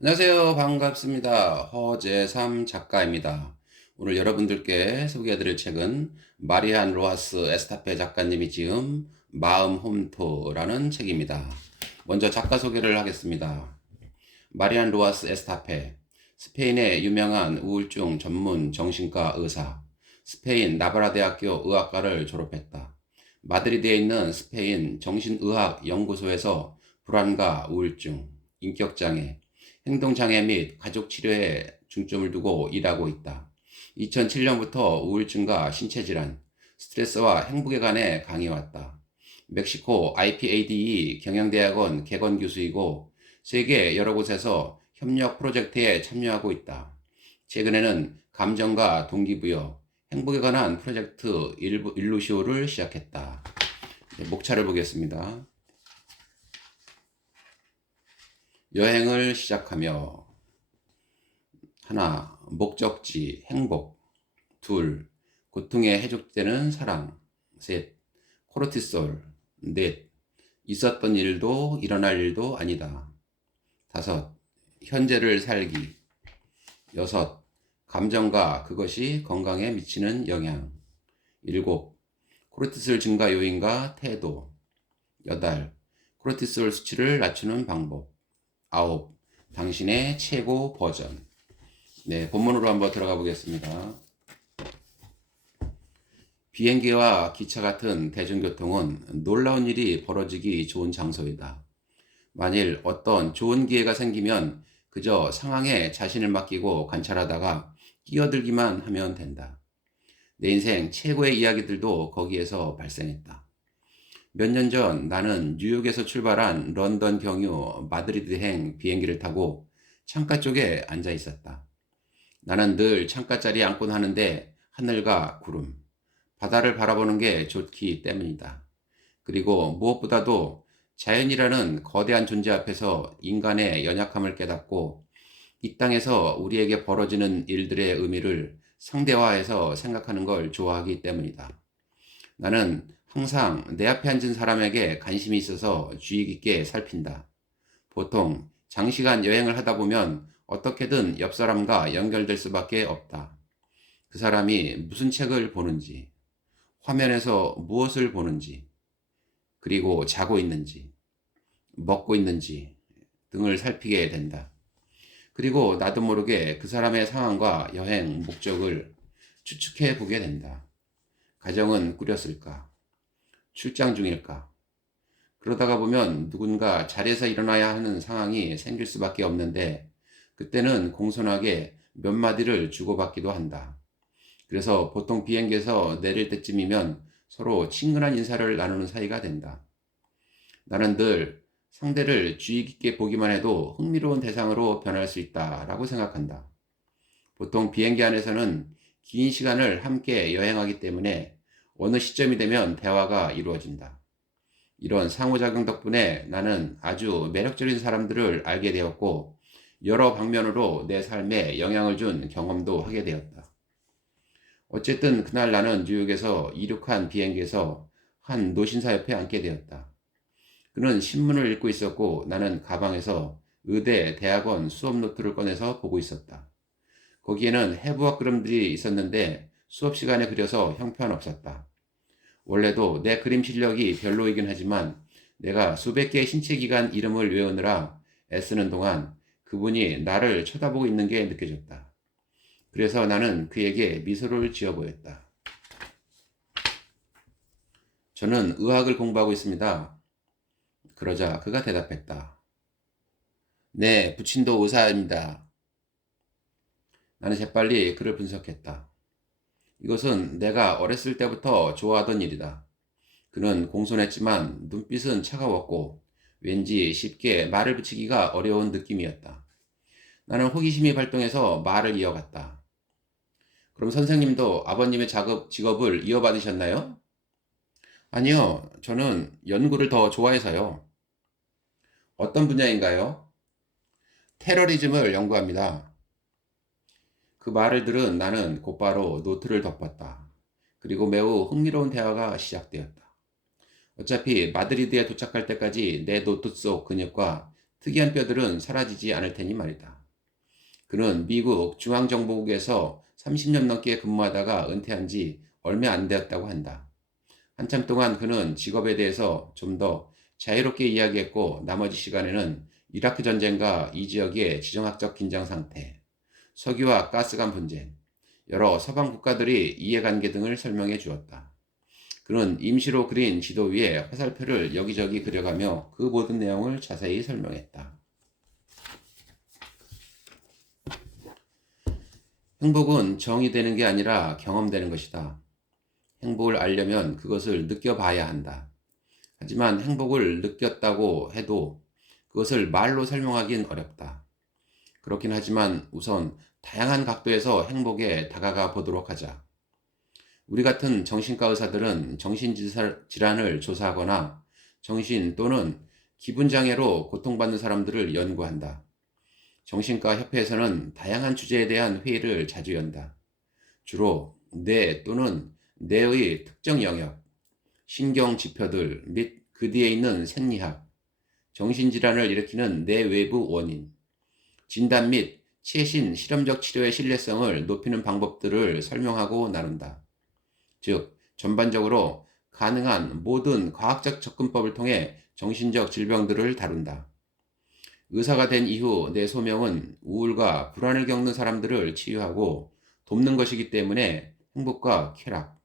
안녕하세요. 반갑습니다. 허재삼 작가입니다. 오늘 여러분들께 소개해드릴 책은 마리안 로하스 에스타페 작가님이 지은 마음 홈토라는 책입니다. 먼저 작가 소개를 하겠습니다. 마리안 로하스 에스타페, 스페인의 유명한 우울증 전문 정신과 의사, 스페인 나바라 대학교 의학과를 졸업했다. 마드리드에 있는 스페인 정신의학 연구소에서 불안과 우울증, 인격장애, 행동장애 및 가족치료에 중점을 두고 일하고 있다. 2007년부터 우울증과 신체질환, 스트레스와 행복에 관해 강의해왔다. 멕시코 IPADE 경영대학원 개건교수이고 세계 여러 곳에서 협력 프로젝트에 참여하고 있다. 최근에는 감정과 동기부여, 행복에 관한 프로젝트 일루시오를 시작했다. 목차를 보겠습니다. 여행을 시작하며 하나, 목적지, 행복. 둘, 고통에 해족되는 사랑. 셋, 코르티솔. 넷, 있었던 일도 일어날 일도 아니다. 다섯, 현재를 살기. 여섯, 감정과 그것이 건강에 미치는 영향. 일곱, 코르티솔 증가 요인과 태도. 여덟, 코르티솔 수치를 낮추는 방법. 아홉, 당신의 최고 버전. 네, 본문으로 한번 들어가 보겠습니다. 비행기와 기차 같은 대중교통은 놀라운 일이 벌어지기 좋은 장소이다. 만일 어떤 좋은 기회가 생기면 그저 상황에 자신을 맡기고 관찰하다가 끼어들기만 하면 된다. 내 인생 최고의 이야기들도 거기에서 발생했다. 몇 년 전 나는 뉴욕에서 출발한 런던 경유 마드리드행 비행기를 타고 창가 쪽에 앉아 있었다. 나는 늘 창가 자리에 앉곤 하는데 하늘과 구름, 바다를 바라보는 게 좋기 때문이다. 그리고 무엇보다도 자연이라는 거대한 존재 앞에서 인간의 연약함을 깨닫고 이 땅에서 우리에게 벌어지는 일들의 의미를 상대화해서 생각하는 걸 좋아하기 때문이다. 나는 항상 내 앞에 앉은 사람에게 관심이 있어서 주의 깊게 살핀다. 보통 장시간 여행을 하다 보면 어떻게든 옆 사람과 연결될 수밖에 없다. 그 사람이 무슨 책을 보는지, 화면에서 무엇을 보는지, 그리고 자고 있는지, 먹고 있는지 등을 살피게 된다. 그리고 나도 모르게 그 사람의 상황과 여행 목적을 추측해 보게 된다. 가정은 꾸렸을까? 출장 중일까? 그러다가 보면 누군가 자리에서 일어나야 하는 상황이 생길 수밖에 없는데 그때는 공손하게 몇 마디를 주고받기도 한다. 그래서 보통 비행기에서 내릴 때쯤이면 서로 친근한 인사를 나누는 사이가 된다. 나는 늘 상대를 주의 깊게 보기만 해도 흥미로운 대상으로 변할 수 있다라고 생각한다. 보통 비행기 안에서는 긴 시간을 함께 여행하기 때문에 어느 시점이 되면 대화가 이루어진다. 이런 상호작용 덕분에 나는 아주 매력적인 사람들을 알게 되었고 여러 방면으로 내 삶에 영향을 준 경험도 하게 되었다. 어쨌든 그날 나는 뉴욕에서 이륙한 비행기에서 한 노신사 옆에 앉게 되었다. 그는 신문을 읽고 있었고 나는 가방에서 의대 대학원 수업 노트를 꺼내서 보고 있었다. 거기에는 해부학 그림들이 있었는데 수업 시간에 그려서 형편없었다. 원래도 내 그림 실력이 별로이긴 하지만 내가 수백 개의 신체 기관 이름을 외우느라 애쓰는 동안 그분이 나를 쳐다보고 있는 게 느껴졌다. 그래서 나는 그에게 미소를 지어 보였다. 저는 의학을 공부하고 있습니다. 그러자 그가 대답했다. 네, 부친도 의사입니다. 나는 재빨리 그를 분석했다. 이것은 내가 어렸을 때부터 좋아하던 일이다. 그는 공손했지만 눈빛은 차가웠고 왠지 쉽게 말을 붙이기가 어려운 느낌이었다. 나는 호기심이 발동해서 말을 이어갔다. 그럼 선생님도 아버님의 직업을 이어받으셨나요? 아니요, 저는 연구를 더 좋아해서요. 어떤 분야인가요? 테러리즘을 연구합니다. 그 말을 들은 나는 곧바로 노트를 덮었다. 그리고 매우 흥미로운 대화가 시작되었다. 어차피 마드리드에 도착할 때까지 내 노트 속 근육과 특이한 뼈들은 사라지지 않을 테니 말이다. 그는 미국 중앙정보국에서 30년 넘게 근무하다가 은퇴한 지 얼마 안 되었다고 한다. 한참 동안 그는 직업에 대해서 좀 더 자유롭게 이야기했고 나머지 시간에는 이라크 전쟁과 이 지역의 지정학적 긴장 상태, 석유와 가스관 분쟁, 여러 서방 국가들의 이해관계 등을 설명해 주었다. 그는 임시로 그린 지도 위에 화살표를 여기저기 그려가며 그 모든 내용을 자세히 설명했다. 행복은 정의되는 게 아니라 경험되는 것이다. 행복을 알려면 그것을 느껴봐야 한다. 하지만 행복을 느꼈다고 해도 그것을 말로 설명하긴 어렵다. 그렇긴 하지만 우선 다양한 각도에서 행복에 다가가 보도록 하자. 우리 같은 정신과 의사들은 정신질환을 조사하거나 정신 또는 기분장애로 고통받는 사람들을 연구한다. 정신과 협회에서는 다양한 주제에 대한 회의를 자주 연다. 주로 뇌 또는 뇌의 특정 영역, 신경 지표들 및 그 뒤에 있는 생리학, 정신질환을 일으키는 뇌 외부 원인, 진단 및 최신 실험적 치료의 신뢰성을 높이는 방법들을 설명하고 나눈다. 즉, 전반적으로 가능한 모든 과학적 접근법을 통해 정신적 질병들을 다룬다. 의사가 된 이후 내 소명은 우울과 불안을 겪는 사람들을 치유하고 돕는 것이기 때문에 행복과 쾌락,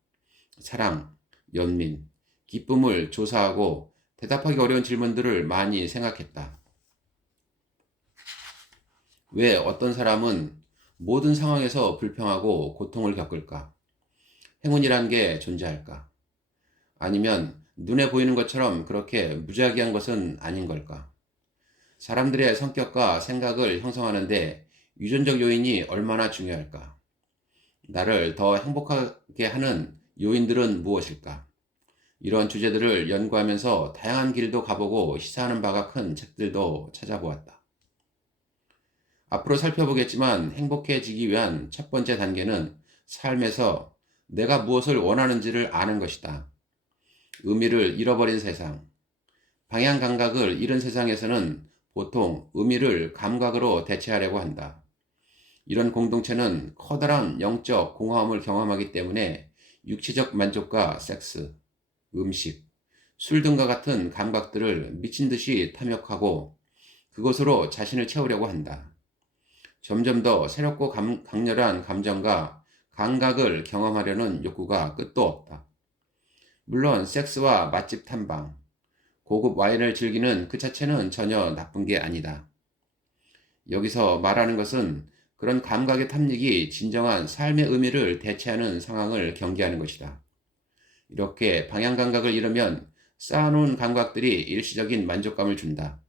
사랑, 연민, 기쁨을 조사하고 대답하기 어려운 질문들을 많이 생각했다. 왜 어떤 사람은 모든 상황에서 불평하고 고통을 겪을까? 행운이란 게 존재할까? 아니면 눈에 보이는 것처럼 그렇게 무작위한 것은 아닌 걸까? 사람들의 성격과 생각을 형성하는데 유전적 요인이 얼마나 중요할까? 나를 더 행복하게 하는 요인들은 무엇일까? 이런 주제들을 연구하면서 다양한 길도 가보고 시사하는 바가 큰 책들도 찾아보았다. 앞으로 살펴보겠지만 행복해지기 위한 첫 번째 단계는 삶에서 내가 무엇을 원하는지를 아는 것이다. 의미를 잃어버린 세상, 방향 감각을 잃은 세상에서는 보통 의미를 감각으로 대체하려고 한다. 이런 공동체는 커다란 영적 공허함을 경험하기 때문에 육체적 만족과 섹스, 음식, 술 등과 같은 감각들을 미친 듯이 탐욕하고 그것으로 자신을 채우려고 한다. 점점 더 새롭고 강렬한 감정과 감각을 경험하려는 욕구가 끝도 없다. 물론 섹스와 맛집 탐방, 고급 와인을 즐기는 그 자체는 전혀 나쁜 게 아니다. 여기서 말하는 것은 그런 감각의 탐닉이 진정한 삶의 의미를 대체하는 상황을 경계하는 것이다. 이렇게 방향 감각을 잃으면 쌓아놓은 감각들이 일시적인 만족감을 준다.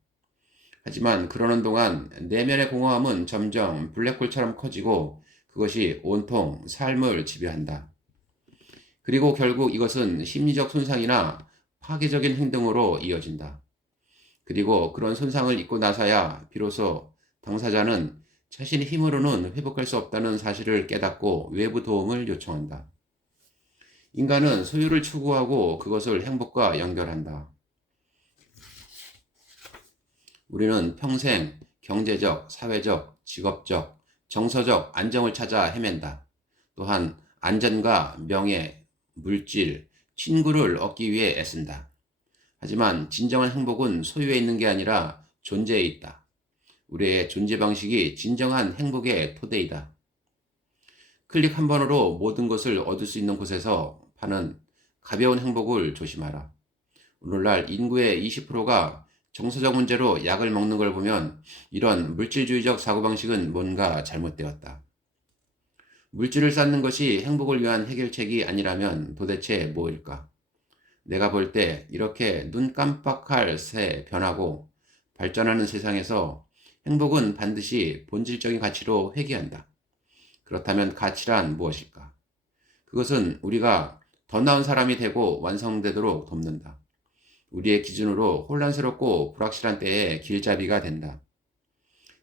하지만 그러는 동안 내면의 공허함은 점점 블랙홀처럼 커지고 그것이 온통 삶을 지배한다. 그리고 결국 이것은 심리적 손상이나 파괴적인 행동으로 이어진다. 그리고 그런 손상을 입고 나서야 비로소 당사자는 자신의 힘으로는 회복할 수 없다는 사실을 깨닫고 외부 도움을 요청한다. 인간은 소유를 추구하고 그것을 행복과 연결한다. 우리는 평생 경제적, 사회적, 직업적, 정서적 안정을 찾아 헤맨다. 또한 안전과 명예, 물질, 친구를 얻기 위해 애쓴다. 하지만 진정한 행복은 소유에 있는 게 아니라 존재에 있다. 우리의 존재 방식이 진정한 행복의 토대이다. 클릭 한 번으로 모든 것을 얻을 수 있는 곳에서 파는 가벼운 행복을 조심하라. 오늘날 인구의 20%가 정서적 문제로 약을 먹는 걸 보면 이런 물질주의적 사고방식은 뭔가 잘못되었다. 물질을 쌓는 것이 행복을 위한 해결책이 아니라면 도대체 뭐일까? 내가 볼 때 이렇게 눈 깜빡할 새 변하고 발전하는 세상에서 행복은 반드시 본질적인 가치로 회귀한다. 그렇다면 가치란 무엇일까? 그것은 우리가 더 나은 사람이 되고 완성되도록 돕는다. 우리의 기준으로 혼란스럽고 불확실한 때에 길잡이가 된다.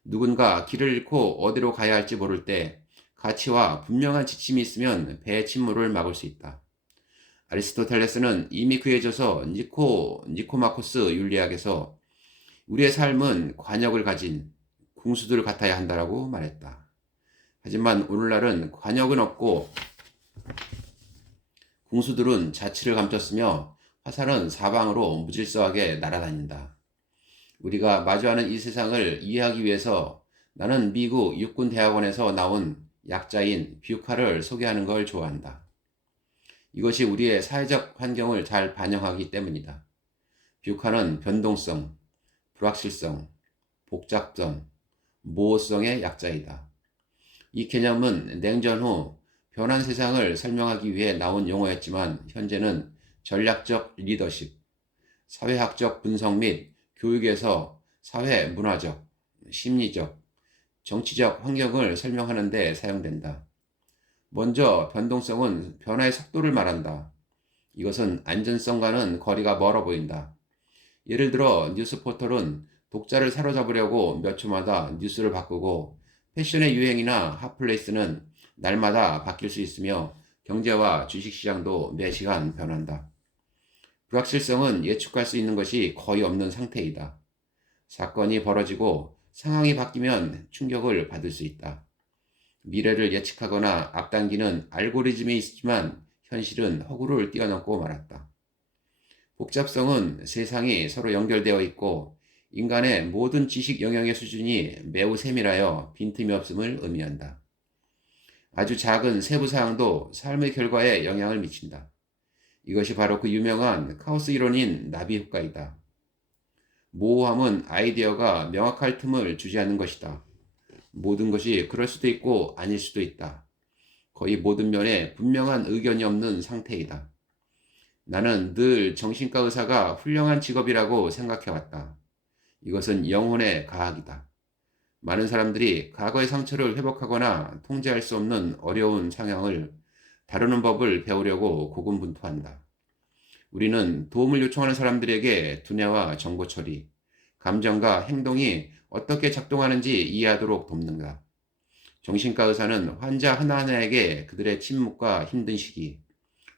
누군가 길을 잃고 어디로 가야 할지 모를 때 가치와 분명한 지침이 있으면 배의 침몰을 막을 수 있다. 아리스토텔레스는 이미 그해져서 니코마코스 윤리학에서 우리의 삶은 관역을 가진 궁수들 같아야 한다라고 말했다. 하지만 오늘날은 관역은 없고 궁수들은 자취를 감췄으며 화살은 사방으로 무질서하게 날아다닌다. 우리가 마주하는 이 세상을 이해하기 위해서 나는 미국 육군대학원에서 나온 약자인 뷰카를 소개하는 걸 좋아한다. 이것이 우리의 사회적 환경을 잘 반영하기 때문이다. 뷰카는 변동성, 불확실성, 복잡성, 모호성의 약자이다. 이 개념은 냉전 후 변한 세상을 설명하기 위해 나온 용어였지만 현재는 전략적 리더십, 사회학적 분석 및 교육에서 사회 문화적, 심리적, 정치적 환경을 설명하는 데 사용된다. 먼저 변동성은 변화의 속도를 말한다. 이것은 안전성과는 거리가 멀어 보인다. 예를 들어 뉴스 포털은 독자를 사로잡으려고 몇 초마다 뉴스를 바꾸고 패션의 유행이나 핫플레이스는 날마다 바뀔 수 있으며 경제와 주식시장도 매 시간 변한다. 불확실성은 예측할 수 있는 것이 거의 없는 상태이다. 사건이 벌어지고 상황이 바뀌면 충격을 받을 수 있다. 미래를 예측하거나 앞당기는 알고리즘이 있지만 현실은 허구를 뛰어넘고 말았다. 복잡성은 세상이 서로 연결되어 있고 인간의 모든 지식 영역의 수준이 매우 세밀하여 빈틈이 없음을 의미한다. 아주 작은 세부 사항도 삶의 결과에 영향을 미친다. 이것이 바로 그 유명한 카오스 이론인 나비 효과이다. 모호함은 아이디어가 명확할 틈을 주지 않는 것이다. 모든 것이 그럴 수도 있고 아닐 수도 있다. 거의 모든 면에 분명한 의견이 없는 상태이다. 나는 늘 정신과 의사가 훌륭한 직업이라고 생각해왔다. 이것은 영혼의 과학이다. 많은 사람들이 과거의 상처를 회복하거나 통제할 수 없는 어려운 상황을 다루는 법을 배우려고 고군분투한다. 우리는 도움을 요청하는 사람들에게 두뇌와 정보 처리, 감정과 행동이 어떻게 작동하는지 이해하도록 돕는다. 정신과 의사는 환자 하나하나에게 그들의 침묵과 힘든 시기,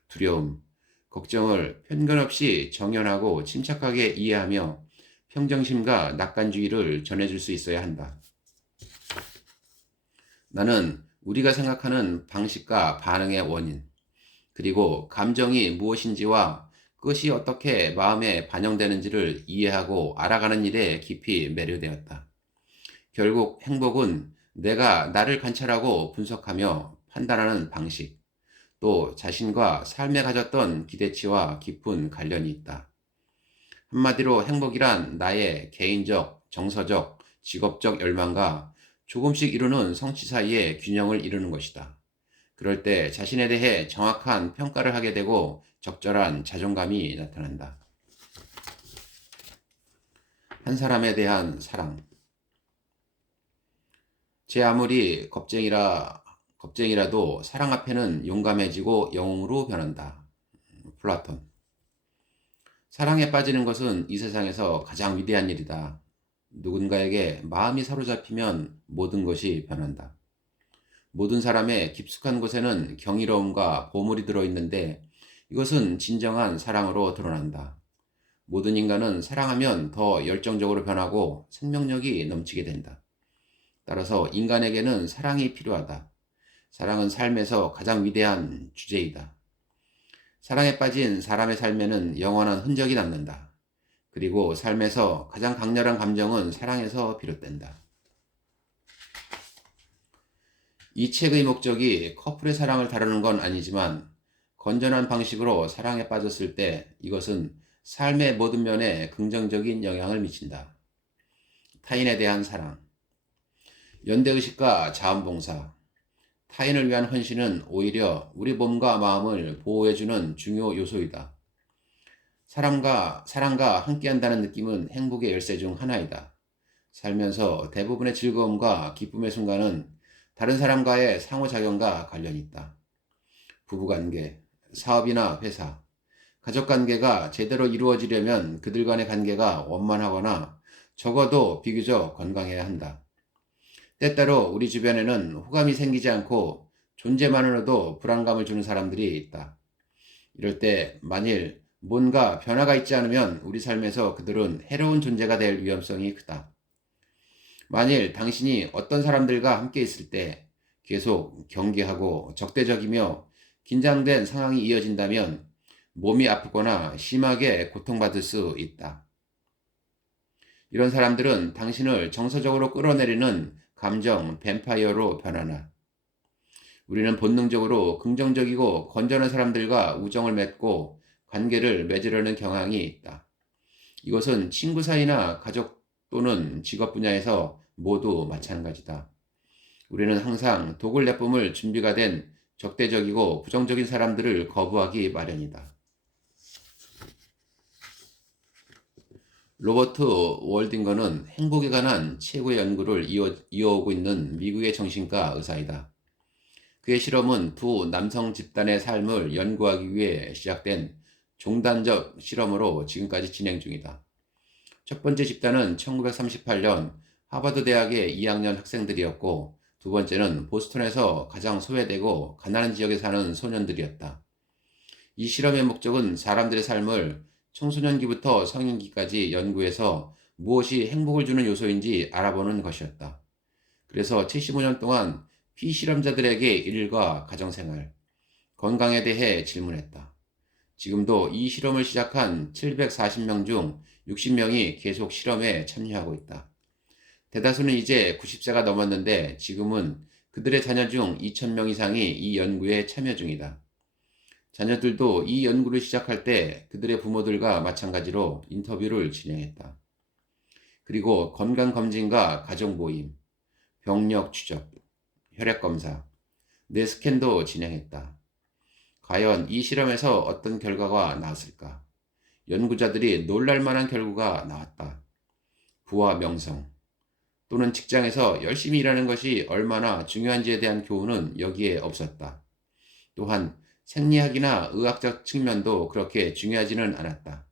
두려움, 걱정을 편견 없이 정연하고 침착하게 이해하며 평정심과 낙관주의를 전해줄 수 있어야 한다. 나는 우리가 생각하는 방식과 반응의 원인, 그리고 감정이 무엇인지와 그것이 어떻게 마음에 반영되는지를 이해하고 알아가는 일에 깊이 매료되었다. 결국 행복은 내가 나를 관찰하고 분석하며 판단하는 방식, 또 자신과 삶에 가졌던 기대치와 깊은 관련이 있다. 한마디로 행복이란 나의 개인적, 정서적, 직업적 열망과 조금씩 이루는 성취 사이의 균형을 이루는 것이다. 그럴 때 자신에 대해 정확한 평가를 하게 되고 적절한 자존감이 나타난다. 한 사람에 대한 사랑. 제 아무리 겁쟁이라도 사랑 앞에는 용감해지고 영웅으로 변한다. 플라톤. 사랑에 빠지는 것은 이 세상에서 가장 위대한 일이다. 누군가에게 마음이 사로잡히면 모든 것이 변한다. 모든 사람의 깊숙한 곳에는 경이로움과 보물이 들어있는데 이것은 진정한 사랑으로 드러난다. 모든 인간은 사랑하면 더 열정적으로 변하고 생명력이 넘치게 된다. 따라서 인간에게는 사랑이 필요하다. 사랑은 삶에서 가장 위대한 주제이다. 사랑에 빠진 사람의 삶에는 영원한 흔적이 남는다. 그리고 삶에서 가장 강렬한 감정은 사랑에서 비롯된다. 이 책의 목적이 커플의 사랑을 다루는 건 아니지만 건전한 방식으로 사랑에 빠졌을 때 이것은 삶의 모든 면에 긍정적인 영향을 미친다. 타인에 대한 사랑. 연대의식과 자원봉사. 타인을 위한 헌신은 오히려 우리 몸과 마음을 보호해주는 중요 요소이다. 사랑과 함께한다는 느낌은 행복의 열쇠 중 하나이다. 살면서 대부분의 즐거움과 기쁨의 순간은 다른 사람과의 상호작용과 관련이 있다. 부부관계, 사업이나 회사, 가족관계가 제대로 이루어지려면 그들 간의 관계가 원만하거나 적어도 비교적 건강해야 한다. 때때로 우리 주변에는 호감이 생기지 않고 존재만으로도 불안감을 주는 사람들이 있다. 이럴 때 만일 뭔가 변화가 있지 않으면 우리 삶에서 그들은 해로운 존재가 될 위험성이 크다. 만일 당신이 어떤 사람들과 함께 있을 때 계속 경계하고 적대적이며 긴장된 상황이 이어진다면 몸이 아프거나 심하게 고통받을 수 있다. 이런 사람들은 당신을 정서적으로 끌어내리는 감정 뱀파이어로 변하나 우리는 본능적으로 긍정적이고 건전한 사람들과 우정을 맺고 관계를 맺으려는 경향이 있다. 이것은 친구 사이나 가족 또는 직업 분야에서 모두 마찬가지다. 우리는 항상 독을 내뿜을 준비가 된 적대적이고 부정적인 사람들을 거부하기 마련이다. 로버트 월딩거는 행복에 관한 최고의 연구를 이어오고 있는 미국의 정신과 의사이다. 그의 실험은 두 남성 집단의 삶을 연구하기 위해 시작된 종단적 실험으로 지금까지 진행 중이다. 첫 번째 집단은 1938년 하버드 대학의 2학년 학생들이었고 두 번째는 보스턴에서 가장 소외되고 가난한 지역에 사는 소년들이었다. 이 실험의 목적은 사람들의 삶을 청소년기부터 성인기까지 연구해서 무엇이 행복을 주는 요소인지 알아보는 것이었다. 그래서 75년 동안 피실험자들에게 일과 가정생활, 건강에 대해 질문했다. 지금도 이 실험을 시작한 740명 중 60명이 계속 실험에 참여하고 있다. 대다수는 이제 90세가 넘었는데 지금은 그들의 자녀 중 2,000명 이상이 이 연구에 참여 중이다. 자녀들도 이 연구를 시작할 때 그들의 부모들과 마찬가지로 인터뷰를 진행했다. 그리고 건강검진과 가정모임, 병력 추적, 혈액검사, 뇌스캔도 진행했다. 과연 이 실험에서 어떤 결과가 나왔을까? 연구자들이 놀랄만한 결과가 나왔다. 부와 명성 또는 직장에서 열심히 일하는 것이 얼마나 중요한지에 대한 교훈은 여기에 없었다. 또한 생리학이나 의학적 측면도 그렇게 중요하지는 않았다.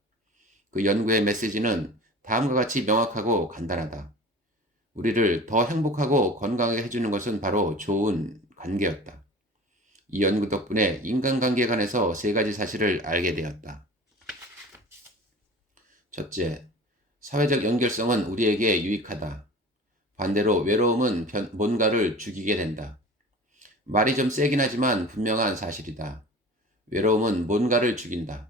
그 연구의 메시지는 다음과 같이 명확하고 간단하다. 우리를 더 행복하고 건강하게 해주는 것은 바로 좋은 관계였다. 이 연구 덕분에 인간관계에 관해서 세 가지 사실을 알게 되었다. 첫째, 사회적 연결성은 우리에게 유익하다. 반대로 외로움은 뭔가를 죽이게 된다. 말이 좀 세긴 하지만 분명한 사실이다. 외로움은 뭔가를 죽인다.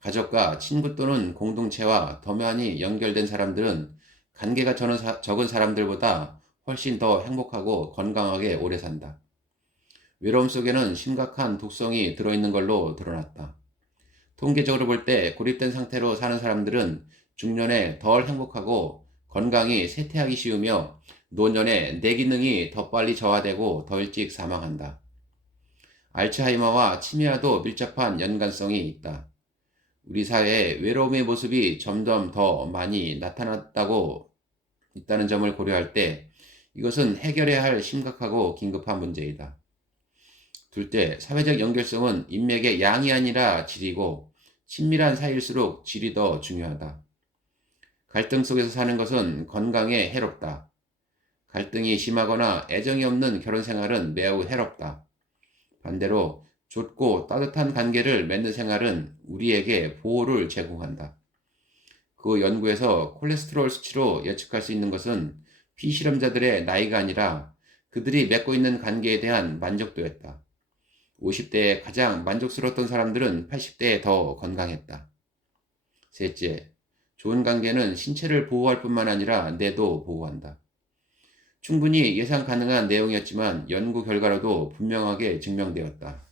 가족과 친구 또는 공동체와 더 많이 연결된 사람들은 관계가 적은 사람들보다 훨씬 더 행복하고 건강하게 오래 산다. 외로움 속에는 심각한 독성이 들어있는 걸로 드러났다. 통계적으로 볼 때 고립된 상태로 사는 사람들은 중년에 덜 행복하고 건강이 쇠퇴하기 쉬우며 노년에 뇌 기능이 더 빨리 저하되고 더 일찍 사망한다. 알츠하이머와 치매와도 밀접한 연관성이 있다. 우리 사회에 외로움의 모습이 점점 더 많이 나타났다고 있다는 점을 고려할 때 이것은 해결해야 할 심각하고 긴급한 문제이다. 둘째, 사회적 연결성은 인맥의 양이 아니라 질이고 친밀한 사이일수록 질이 더 중요하다. 갈등 속에서 사는 것은 건강에 해롭다. 갈등이 심하거나 애정이 없는 결혼 생활은 매우 해롭다. 반대로 좁고 따뜻한 관계를 맺는 생활은 우리에게 보호를 제공한다. 그 연구에서 콜레스테롤 수치로 예측할 수 있는 것은 피실험자들의 나이가 아니라 그들이 맺고 있는 관계에 대한 만족도였다. 50대에 가장 만족스러웠던 사람들은 80대에 더 건강했다. 셋째, 좋은 관계는 신체를 보호할 뿐만 아니라 뇌도 보호한다. 충분히 예상 가능한 내용이었지만 연구 결과로도 분명하게 증명되었다.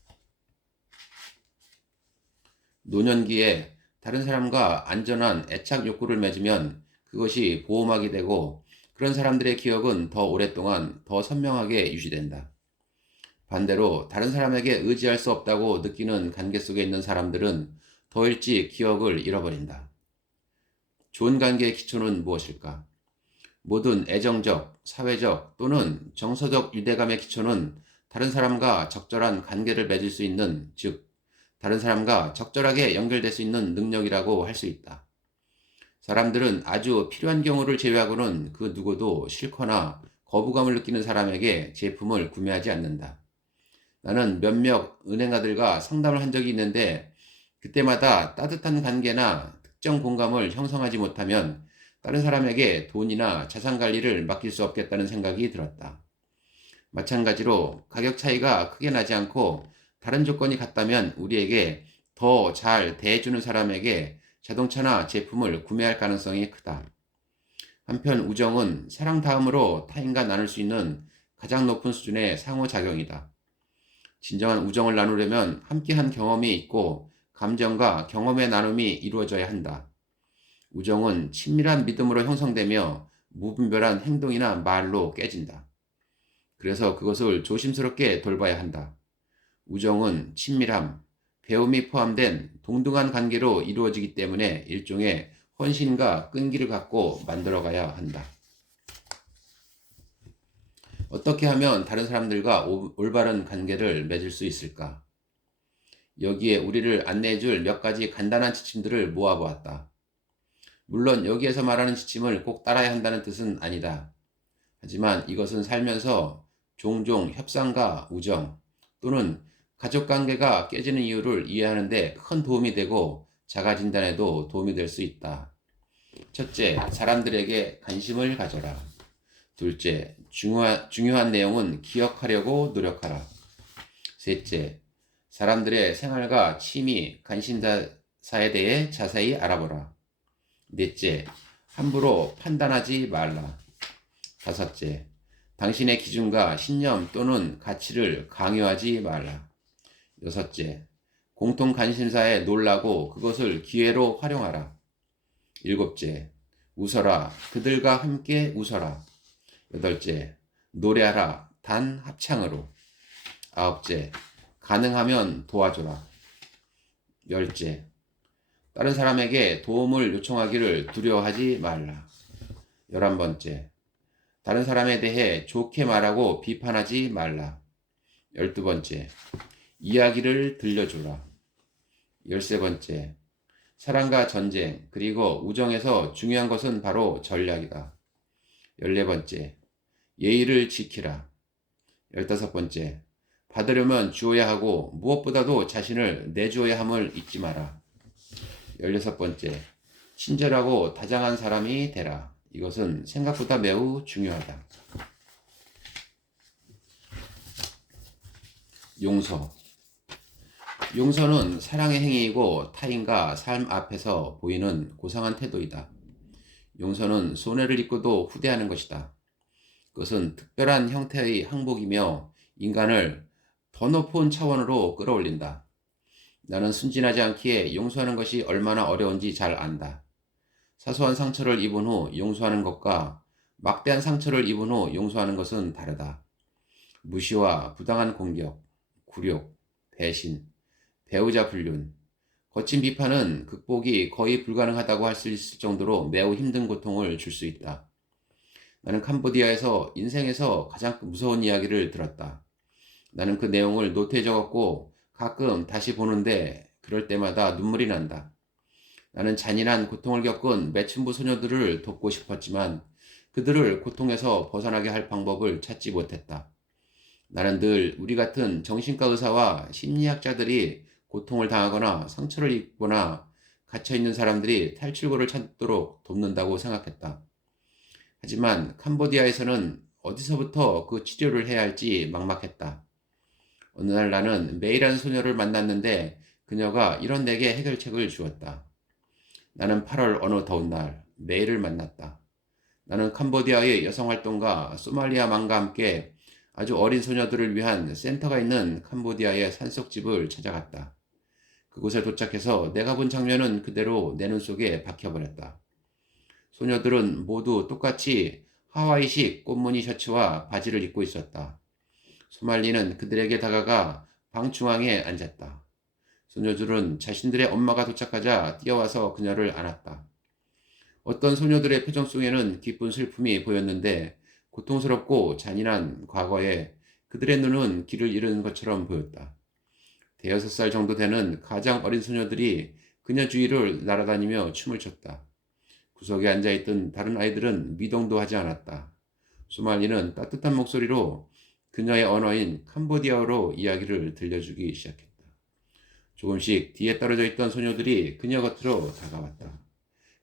노년기에 다른 사람과 안전한 애착 욕구를 맺으면 그것이 보호막이 되고 그런 사람들의 기억은 더 오랫동안 더 선명하게 유지된다. 반대로 다른 사람에게 의지할 수 없다고 느끼는 관계 속에 있는 사람들은 더 일찍 기억을 잃어버린다. 좋은 관계의 기초는 무엇일까? 모든 애정적, 사회적 또는 정서적 유대감의 기초는 다른 사람과 적절한 관계를 맺을 수 있는, 즉 다른 사람과 적절하게 연결될 수 있는 능력이라고 할 수 있다. 사람들은 아주 필요한 경우를 제외하고는 그 누구도 싫거나 거부감을 느끼는 사람에게 제품을 구매하지 않는다. 나는 몇몇 은행가들과 상담을 한 적이 있는데 그때마다 따뜻한 관계나 특정 공감을 형성하지 못하면 다른 사람에게 돈이나 자산 관리를 맡길 수 없겠다는 생각이 들었다. 마찬가지로 가격 차이가 크게 나지 않고 다른 조건이 같다면 우리에게 더 잘 대해주는 사람에게 자동차나 제품을 구매할 가능성이 크다. 한편 우정은 사랑 다음으로 타인과 나눌 수 있는 가장 높은 수준의 상호작용이다. 진정한 우정을 나누려면 함께한 경험이 있고 감정과 경험의 나눔이 이루어져야 한다. 우정은 친밀한 믿음으로 형성되며 무분별한 행동이나 말로 깨진다. 그래서 그것을 조심스럽게 돌봐야 한다. 우정은 친밀함, 배움이 포함된 동등한 관계로 이루어지기 때문에 일종의 헌신과 끈기를 갖고 만들어가야 한다. 어떻게 하면 다른 사람들과 올바른 관계를 맺을 수 있을까? 여기에 우리를 안내해줄 몇 가지 간단한 지침들을 모아보았다. 물론 여기에서 말하는 지침을 꼭 따라야 한다는 뜻은 아니다. 하지만 이것은 살면서 종종 협상과 우정 또는 가족관계가 깨지는 이유를 이해하는 데 큰 도움이 되고 자가진단에도 도움이 될 수 있다. 첫째, 사람들에게 관심을 가져라. 둘째, 중요한 내용은 기억하려고 노력하라. 셋째, 사람들의 생활과 취미, 관심사에 대해 자세히 알아보라. 넷째, 함부로 판단하지 말라. 다섯째, 당신의 기준과 신념 또는 가치를 강요하지 말라. 여섯째, 공통 관심사에 놀라고 그것을 기회로 활용하라. 일곱째, 웃어라. 그들과 함께 웃어라. 여덟째, 노래하라. 단 합창으로. 아홉째, 가능하면 도와줘라. 열째, 다른 사람에게 도움을 요청하기를 두려워하지 말라. 11번째, 다른 사람에 대해 좋게 말하고 비판하지 말라. 12번째, 이야기를 들려주라. 13번째, 사랑과 전쟁 그리고 우정에서 중요한 것은 바로 전략이다. 14번째, 예의를 지키라. 15번째, 받으려면 주어야 하고 무엇보다도 자신을 내주어야 함을 잊지 마라. 16번째, 친절하고 다정한 사람이 되라. 이것은 생각보다 매우 중요하다. 용서. 용서는 사랑의 행위이고 타인과 삶 앞에서 보이는 고상한 태도이다. 용서는 손해를 입고도 후대하는 것이다. 그것은 특별한 형태의 항복이며 인간을 더 높은 차원으로 끌어올린다. 나는 순진하지 않기에 용서하는 것이 얼마나 어려운지 잘 안다. 사소한 상처를 입은 후 용서하는 것과 막대한 상처를 입은 후 용서하는 것은 다르다. 무시와 부당한 공격, 굴욕, 배신, 배우자 불륜, 거친 비판은 극복이 거의 불가능하다고 할 수 있을 정도로 매우 힘든 고통을 줄 수 있다. 나는 캄보디아에서 인생에서 가장 무서운 이야기를 들었다. 나는 그 내용을 노트에 적었고 가끔 다시 보는데 그럴 때마다 눈물이 난다. 나는 잔인한 고통을 겪은 매춘부 소녀들을 돕고 싶었지만 그들을 고통에서 벗어나게 할 방법을 찾지 못했다. 나는 늘 우리 같은 정신과 의사와 심리학자들이 고통을 당하거나 상처를 입거나 갇혀있는 사람들이 탈출구를 찾도록 돕는다고 생각했다. 하지만 캄보디아에서는 어디서부터 그 치료를 해야 할지 막막했다. 어느 날 나는 메이라는 소녀를 만났는데 그녀가 이런 내게 해결책을 주었다. 나는 8월 어느 더운 날 메이를 만났다. 나는 캄보디아의 여성활동가 소말리아만과 함께 아주 어린 소녀들을 위한 센터가 있는 캄보디아의 산속집을 찾아갔다. 그곳에 도착해서 내가 본 장면은 그대로 내 눈 속에 박혀버렸다. 소녀들은 모두 똑같이 하와이식 꽃무늬 셔츠와 바지를 입고 있었다. 소말리는 그들에게 다가가 방 중앙에 앉았다. 소녀들은 자신들의 엄마가 도착하자 뛰어와서 그녀를 안았다. 어떤 소녀들의 표정 속에는 기쁜 슬픔이 보였는데 고통스럽고 잔인한 과거에 그들의 눈은 길을 잃은 것처럼 보였다. 대여섯 살 정도 되는 가장 어린 소녀들이 그녀 주위를 날아다니며 춤을 췄다. 구석에 앉아있던 다른 아이들은 미동도 하지 않았다. 소말리는 따뜻한 목소리로 그녀의 언어인 캄보디아어로 이야기를 들려주기 시작했다. 조금씩 뒤에 떨어져 있던 소녀들이 그녀 곁으로 다가왔다.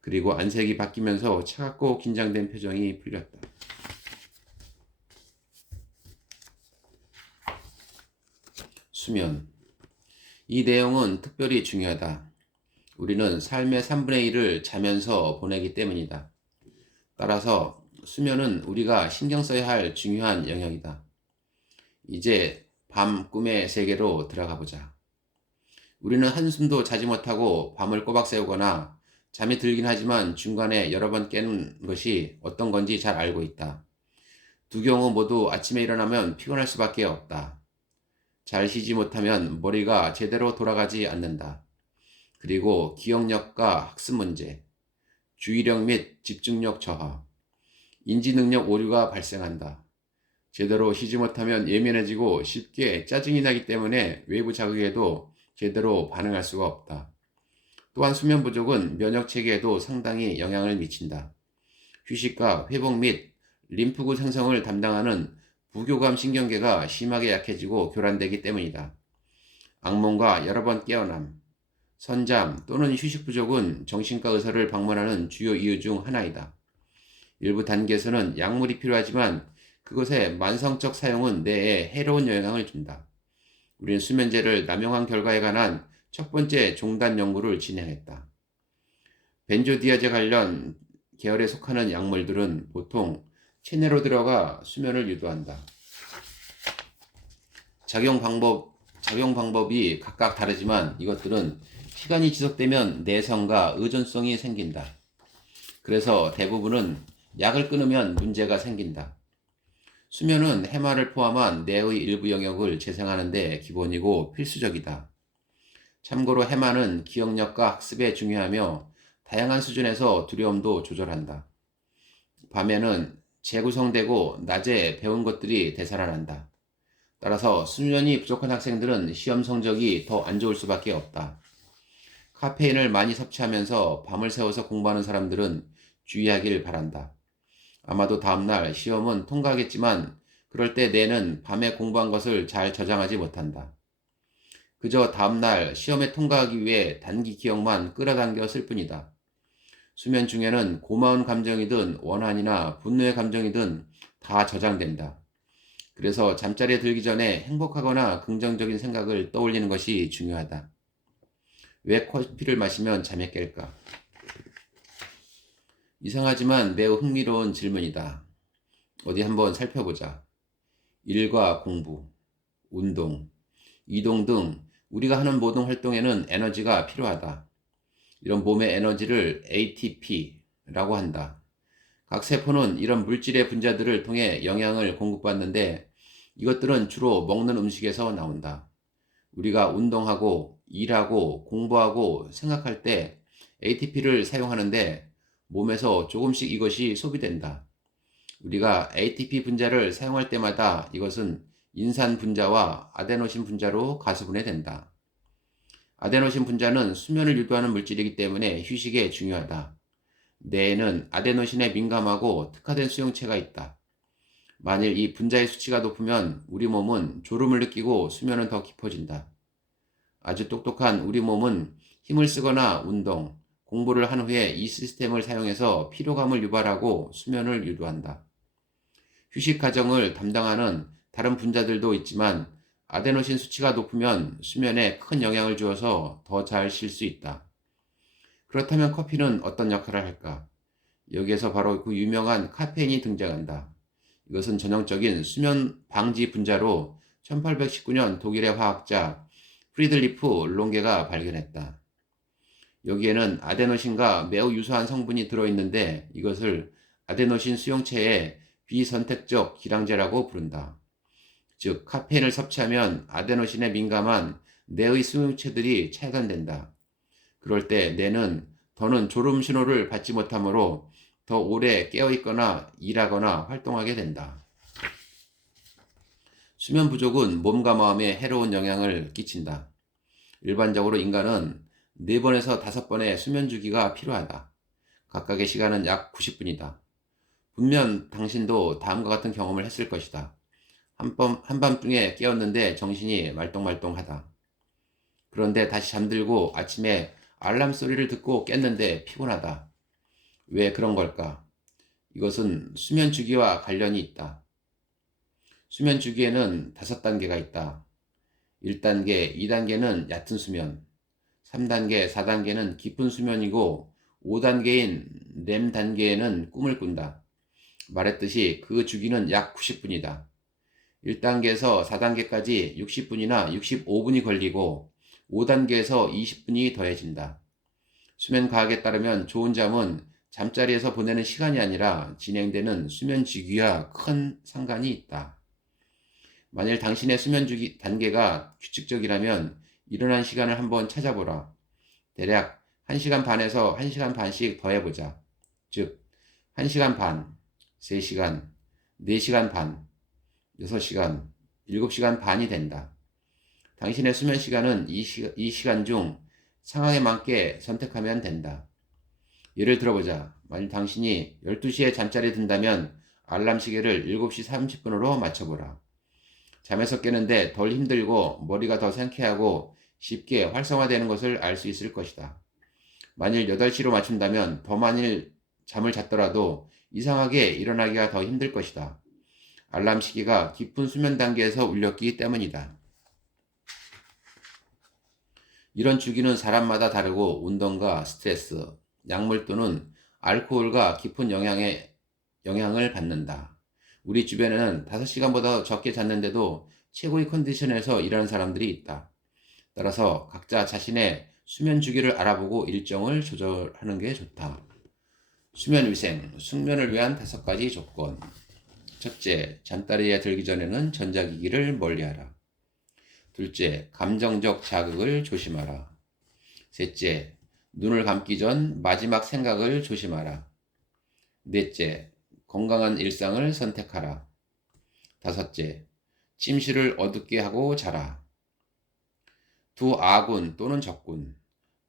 그리고 안색이 바뀌면서 차갑고 긴장된 표정이 풀렸다. 수면. 이 내용은 특별히 중요하다. 우리는 삶의 3분의 1을 자면서 보내기 때문이다. 따라서 수면은 우리가 신경 써야 할 중요한 영역이다. 이제 밤 꿈의 세계로 들어가 보자. 우리는 한숨도 자지 못하고 밤을 꼬박 새우거나 잠이 들긴 하지만 중간에 여러 번 깨는 것이 어떤 건지 잘 알고 있다. 두 경우 모두 아침에 일어나면 피곤할 수밖에 없다. 잘 쉬지 못하면 머리가 제대로 돌아가지 않는다. 그리고 기억력과 학습 문제, 주의력 및 집중력 저하, 인지능력 오류가 발생한다. 제대로 쉬지 못하면 예민해지고 쉽게 짜증이 나기 때문에 외부 자극에도 제대로 반응할 수가 없다. 또한 수면 부족은 면역 체계에도 상당히 영향을 미친다. 휴식과 회복 및 림프구 생성을 담당하는 부교감 신경계가 심하게 약해지고 교란되기 때문이다. 악몽과 여러 번 깨어남, 선잠 또는 휴식 부족은 정신과 의사를 방문하는 주요 이유 중 하나이다. 일부 단계에서는 약물이 필요하지만 그것의 만성적 사용은 뇌에 해로운 영향을 준다. 우리는 수면제를 남용한 결과에 관한 첫 번째 종단 연구를 진행했다. 벤조디아제 관련 계열에 속하는 약물들은 보통 체내로 들어가 수면을 유도한다. 작용 방법이 각각 다르지만 이것들은 시간이 지속되면 내성과 의존성이 생긴다. 그래서 대부분은 약을 끊으면 문제가 생긴다. 수면은 해마를 포함한 뇌의 일부 영역을 재생하는 데 기본이고 필수적이다. 참고로 해마는 기억력과 학습에 중요하며 다양한 수준에서 두려움도 조절한다. 밤에는 재구성되고 낮에 배운 것들이 되살아난다. 따라서 수면이 부족한 학생들은 시험 성적이 더 안 좋을 수밖에 없다. 카페인을 많이 섭취하면서 밤을 새워서 공부하는 사람들은 주의하길 바란다. 아마도 다음날 시험은 통과하겠지만 그럴 때 뇌는 밤에 공부한 것을 잘 저장하지 못한다. 그저 다음날 시험에 통과하기 위해 단기 기억만 끌어당겨 쓸 뿐이다. 수면 중에는 고마운 감정이든 원한이나 분노의 감정이든 다 저장된다. 그래서 잠자리에 들기 전에 행복하거나 긍정적인 생각을 떠올리는 것이 중요하다. 왜 커피를 마시면 잠에 깰까? 이상하지만 매우 흥미로운 질문이다. 어디 한번 살펴보자. 일과 공부, 운동, 이동 등 우리가 하는 모든 활동에는 에너지가 필요하다. 이런 몸의 에너지를 ATP라고 한다. 각 세포는 이런 물질의 분자들을 통해 영양을 공급받는데 이것들은 주로 먹는 음식에서 나온다. 우리가 운동하고 일하고 공부하고 생각할 때 ATP를 사용하는데 몸에서 조금씩 이것이 소비된다. 우리가 ATP 분자를 사용할 때마다 이것은 인산 분자와 아데노신 분자로 가수분해된다. 아데노신 분자는 수면을 유도하는 물질이기 때문에 휴식에 중요하다. 뇌에는 아데노신에 민감하고 특화된 수용체가 있다. 만일 이 분자의 수치가 높으면 우리 몸은 졸음을 느끼고 수면은 더 깊어진다. 아주 똑똑한 우리 몸은 힘을 쓰거나 운동, 공부를 한 후에 이 시스템을 사용해서 피로감을 유발하고 수면을 유도한다. 휴식 과정을 담당하는 다른 분자들도 있지만 아데노신 수치가 높으면 수면에 큰 영향을 주어서 더 잘 쉴 수 있다. 그렇다면 커피는 어떤 역할을 할까? 여기에서 바로 그 유명한 카페인이 등장한다. 이것은 전형적인 수면 방지 분자로 1819년 독일의 화학자 프리드리프 롱게가 발견했다. 여기에는 아데노신과 매우 유사한 성분이 들어있는데 이것을 아데노신 수용체의 비선택적 기량제라고 부른다. 즉 카페인을 섭취하면 아데노신에 민감한 뇌의 수용체들이 차단된다. 그럴 때 뇌는 더는 졸음 신호를 받지 못하므로 더 오래 깨어있거나 일하거나 활동하게 된다. 수면 부족은 몸과 마음에 해로운 영향을 끼친다. 일반적으로 인간은 4번에서 5번의 수면 주기가 필요하다. 각각의 시간은 약 90분이다. 분명 당신도 다음과 같은 경험을 했을 것이다. 한밤중에 깨었는데 정신이 말똥말똥하다. 그런데 다시 잠들고 아침에 알람 소리를 듣고 깼는데 피곤하다. 왜 그런 걸까? 이것은 수면 주기와 관련이 있다. 수면 주기에는 5단계가 있다. 1단계, 2단계는 얕은 수면, 3단계, 4단계는 깊은 수면이고 5단계인 렘 단계에는 꿈을 꾼다. 말했듯이 그 주기는 약 90분이다. 1단계에서 4단계까지 60분이나 65분이 걸리고 5단계에서 20분이 더해진다. 수면 과학에 따르면 좋은 잠은 잠자리에서 보내는 시간이 아니라 진행되는 수면 주기와 큰 상관이 있다. 만일 당신의 수면 주기 단계가 규칙적이라면 일어난 시간을 한번 찾아보라. 대략 1시간 반에서 1시간 반씩 더해보자. 즉, 1시간 반, 3시간, 4시간 반, 6시간, 7시간 반이 된다. 당신의 수면 시간은 이 시간 중 상황에 맞게 선택하면 된다. 예를 들어보자. 만일 당신이 12시에 잠자리에 든다면 알람 시계를 7시 30분으로 맞춰보라. 잠에서 깨는데 덜 힘들고 머리가 더 상쾌하고 쉽게 활성화되는 것을 알 수 있을 것이다. 만일 8시로 맞춘다면 더 많이 잠을 잤더라도 이상하게 일어나기가 더 힘들 것이다. 알람 시계가 깊은 수면 단계에서 울렸기 때문이다. 이런 주기는 사람마다 다르고 운동과 스트레스, 약물 또는 알코올과 깊은 영향을 받는다. 우리 주변에는 5시간보다 적게 잤는데도 최고의 컨디션에서 일하는 사람들이 있다. 따라서 각자 자신의 수면 주기를 알아보고 일정을 조절하는 게 좋다. 수면 위생, 숙면을 위한 5가지 조건. 첫째, 잠자리에 들기 전에는 전자기기를 멀리하라. 둘째, 감정적 자극을 조심하라. 셋째, 눈을 감기 전 마지막 생각을 조심하라. 넷째, 건강한 일상을 선택하라. 다섯째, 침실을 어둡게 하고 자라. 두 아군 또는 적군.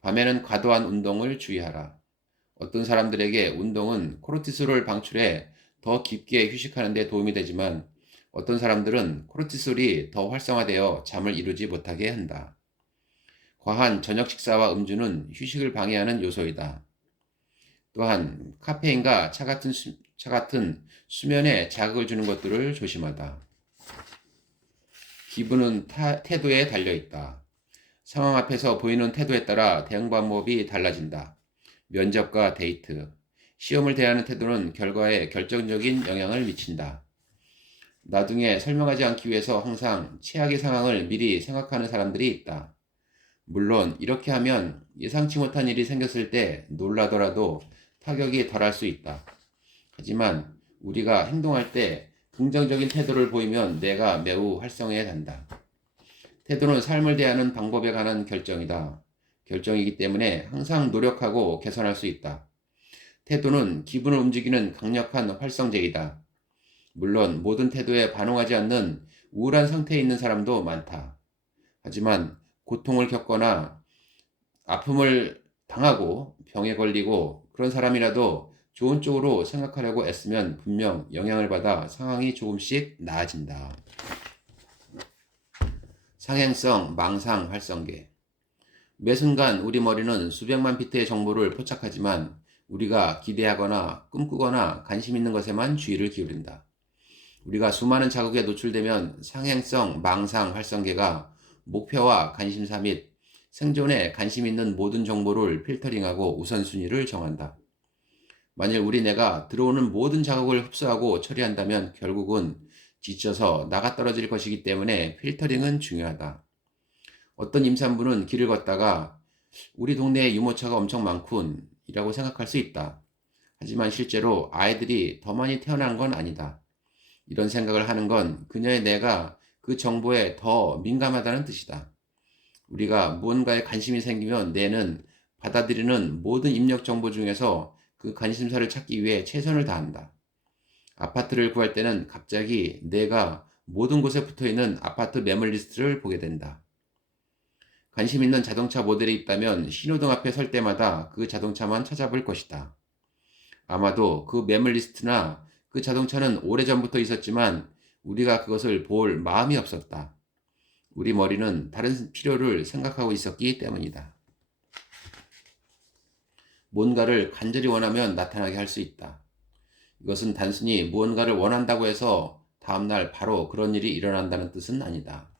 밤에는 과도한 운동을 주의하라. 어떤 사람들에게 운동은 코르티솔을 방출해 더 깊게 휴식하는 데 도움이 되지만 어떤 사람들은 코르티솔이 더 활성화되어 잠을 이루지 못하게 한다. 과한 저녁 식사와 음주는 휴식을 방해하는 요소이다. 또한 카페인과 차 같은 수면에 자극을 주는 것들을 조심하다. 기분은 태도에 달려있다. 상황 앞에서 보이는 태도에 따라 대응 방법이 달라진다. 면접과 데이트, 시험을 대하는 태도는 결과에 결정적인 영향을 미친다. 나중에 설명하지 않기 위해서 항상 최악의 상황을 미리 생각하는 사람들이 있다. 물론 이렇게 하면 예상치 못한 일이 생겼을 때 놀라더라도 타격이 덜할 수 있다. 하지만 우리가 행동할 때 긍정적인 태도를 보이면 뇌가 매우 활성화된다. 태도는 삶을 대하는 방법에 관한 결정이기 때문에 항상 노력하고 개선할 수 있다. 태도는 기분을 움직이는 강력한 활성제이다. 물론 모든 태도에 반응하지 않는 우울한 상태에 있는 사람도 많다. 하지만 고통을 겪거나 아픔을 당하고 병에 걸리고 그런 사람이라도 좋은 쪽으로 생각하려고 애쓰면 분명 영향을 받아 상황이 조금씩 나아진다. 상행성 망상 활성계. 매 순간 우리 머리는 수백만 비트의 정보를 포착하지만 우리가 기대하거나 꿈꾸거나 관심 있는 것에만 주의를 기울인다. 우리가 수많은 자극에 노출되면 상행성 망상 활성계가 목표와 관심사 및 생존에 관심 있는 모든 정보를 필터링하고 우선순위를 정한다. 만일 우리 뇌가 들어오는 모든 자극을 흡수하고 처리한다면 결국은 지쳐서 나가 떨어질 것이기 때문에 필터링은 중요하다. 어떤 임산부는 길을 걷다가 우리 동네에 유모차가 엄청 많군 이라고 생각할 수 있다. 하지만 실제로 아이들이 더 많이 태어난 건 아니다. 이런 생각을 하는 건 그녀의 뇌가 그 정보에 더 민감하다는 뜻이다. 우리가 무언가에 관심이 생기면 뇌는 받아들이는 모든 입력 정보 중에서 그 관심사를 찾기 위해 최선을 다한다. 아파트를 구할 때는 갑자기 뇌가 모든 곳에 붙어있는 아파트 매물 리스트를 보게 된다. 관심 있는 자동차 모델이 있다면 신호등 앞에 설 때마다 그 자동차만 찾아볼 것이다. 아마도 그 매물 리스트나 그 자동차는 오래전부터 있었지만 우리가 그것을 볼 마음이 없었다. 우리 머리는 다른 필요를 생각하고 있었기 때문이다. 뭔가를 간절히 원하면 나타나게 할 수 있다. 이것은 단순히 무언가를 원한다고 해서 다음날 바로 그런 일이 일어난다는 뜻은 아니다.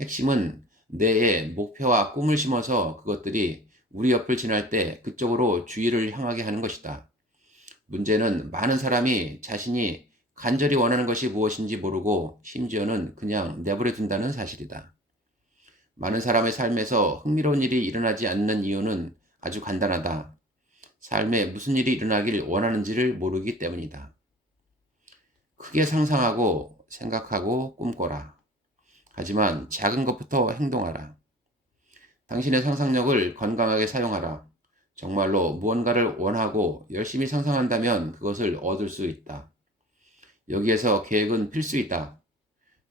핵심은 뇌에 목표와 꿈을 심어서 그것들이 우리 옆을 지날 때 그쪽으로 주의를 향하게 하는 것이다. 문제는 많은 사람이 자신이 간절히 원하는 것이 무엇인지 모르고 심지어는 그냥 내버려 둔다는 사실이다. 많은 사람의 삶에서 흥미로운 일이 일어나지 않는 이유는 아주 간단하다. 삶에 무슨 일이 일어나길 원하는지를 모르기 때문이다. 크게 상상하고 생각하고 꿈꿔라. 하지만 작은 것부터 행동하라. 당신의 상상력을 건강하게 사용하라. 정말로 무언가를 원하고 열심히 상상한다면 그것을 얻을 수 있다. 여기에서 계획은 필수이다.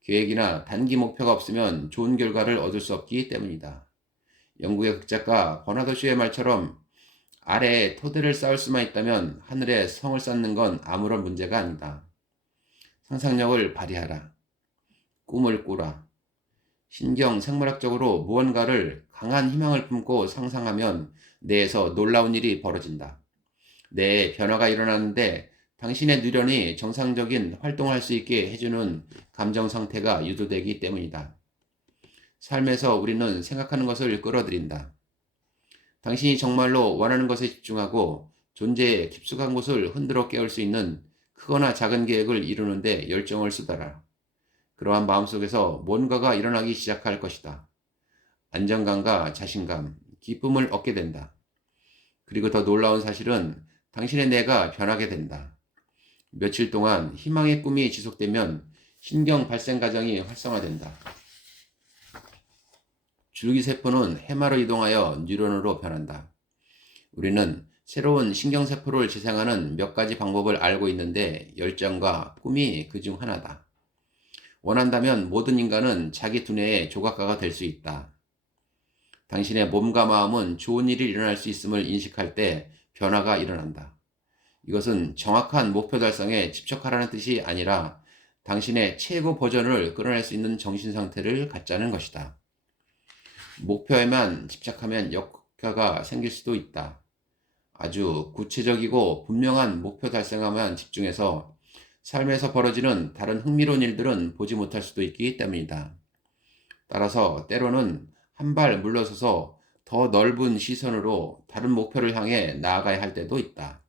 계획이나 단기 목표가 없으면 좋은 결과를 얻을 수 없기 때문이다. 영국의 극작가 버나드 쇼의 말처럼 아래에 토대를 쌓을 수만 있다면 하늘에 성을 쌓는 건 아무런 문제가 아니다. 상상력을 발휘하라. 꿈을 꾸라. 신경 생물학적으로 무언가를 강한 희망을 품고 상상하면 뇌에서 놀라운 일이 벌어진다. 뇌에 변화가 일어나는데 당신의 뉴런이 정상적인 활동을 할 수 있게 해주는 감정 상태가 유도되기 때문이다. 삶에서 우리는 생각하는 것을 끌어들인다. 당신이 정말로 원하는 것에 집중하고 존재의 깊숙한 곳을 흔들어 깨울 수 있는 크거나 작은 계획을 이루는데 열정을 쏟아라. 그러한 마음속에서 뭔가가 일어나기 시작할 것이다. 안정감과 자신감, 기쁨을 얻게 된다. 그리고 더 놀라운 사실은 당신의 뇌가 변하게 된다. 며칠 동안 희망의 꿈이 지속되면 신경 발생 과정이 활성화된다. 줄기세포는 해마로 이동하여 뉴런으로 변한다. 우리는 새로운 신경세포를 재생하는 몇 가지 방법을 알고 있는데 열정과 꿈이 그 중 하나다. 원한다면 모든 인간은 자기 두뇌의 조각가가 될 수 있다. 당신의 몸과 마음은 좋은 일이 일어날 수 있음을 인식할 때 변화가 일어난다. 이것은 정확한 목표 달성에 집착하라는 뜻이 아니라 당신의 최고 버전을 끌어낼 수 있는 정신 상태를 갖자는 것이다. 목표에만 집착하면 역효과가 생길 수도 있다. 아주 구체적이고 분명한 목표 달성에만 집중해서 삶에서 벌어지는 다른 흥미로운 일들은 보지 못할 수도 있기 때문이다. 따라서 때로는 한 발 물러서서 더 넓은 시선으로 다른 목표를 향해 나아가야 할 때도 있다.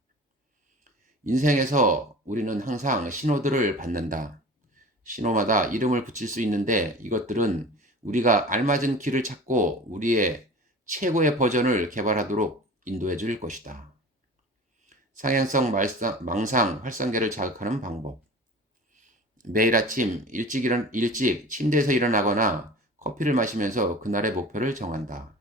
인생에서 우리는 항상 신호들을 받는다. 신호마다 이름을 붙일 수 있는데 이것들은 우리가 알맞은 길을 찾고 우리의 최고의 버전을 개발하도록 인도해 줄 것이다. 상행성 망상 활성계를 자극하는 방법. 매일 아침 일찍 침대에서 일어나거나 커피를 마시면서 그날의 목표를 정한다.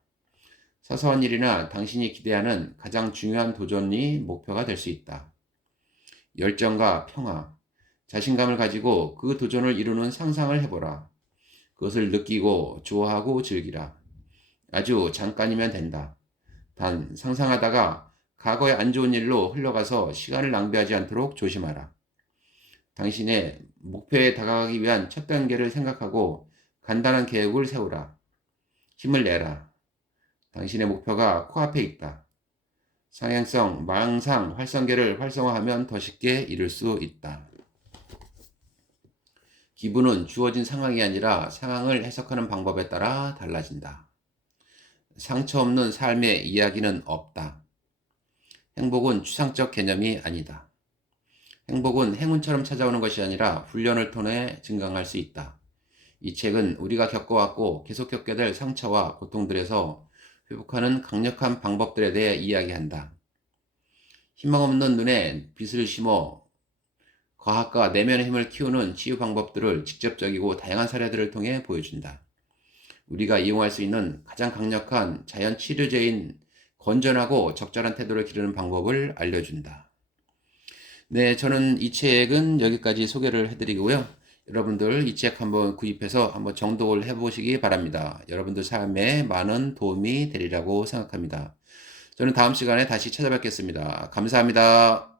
사소한 일이나 당신이 기대하는 가장 중요한 도전이 목표가 될 수 있다. 열정과 평화, 자신감을 가지고 그 도전을 이루는 상상을 해보라. 그것을 느끼고 좋아하고 즐기라. 아주 잠깐이면 된다. 단 상상하다가 과거의 안 좋은 일로 흘러가서 시간을 낭비하지 않도록 조심하라. 당신의 목표에 다가가기 위한 첫 단계를 생각하고 간단한 계획을 세우라. 힘을 내라. 당신의 목표가 코앞에 있다. 상행성 망상 활성계를 활성화하면 더 쉽게 이룰 수 있다. 기분은 주어진 상황이 아니라 상황을 해석하는 방법에 따라 달라진다. 상처 없는 삶의 이야기는 없다. 행복은 추상적 개념이 아니다. 행복은 행운처럼 찾아오는 것이 아니라 훈련을 통해 증강할 수 있다. 이 책은 우리가 겪어왔고 계속 겪게 될 상처와 고통들에서 회복하는 강력한 방법들에 대해 이야기한다. 희망 없는 눈에 빛을 심어 과학과 내면의 힘을 키우는 치유 방법들을 직접적이고 다양한 사례들을 통해 보여준다. 우리가 이용할 수 있는 가장 강력한 자연 치료제인 건전하고 적절한 태도를 기르는 방법을 알려준다. 네, 저는 이 책은 여기까지 소개를 해드리고요. 여러분들 이 책 한번 구입해서 한번 정독을 해보시기 바랍니다. 여러분들 삶에 많은 도움이 되리라고 생각합니다. 저는 다음 시간에 다시 찾아뵙겠습니다. 감사합니다.